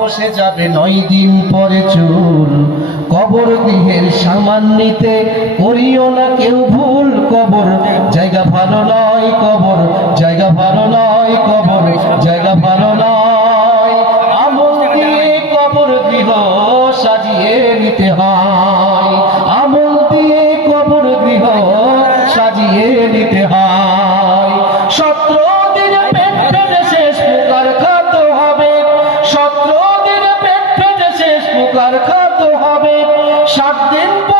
কষে যাবে নয় দিন পরে চুল। কবর গৃহের সামান নিতে করিও না কেউ ভুল কবর। জায়গা ভালো নয় কবর, জায়গা ভালো নয় কবর, জায়গা ভালো নয়। আমল দিয়ে কবর গৃহ সাজিয়ে নিতে হয়। আমল দিয়ে কবর গৃহ সাজিয়ে নিতে হয়। পুকার খাতে হবে। সাত দিন পরে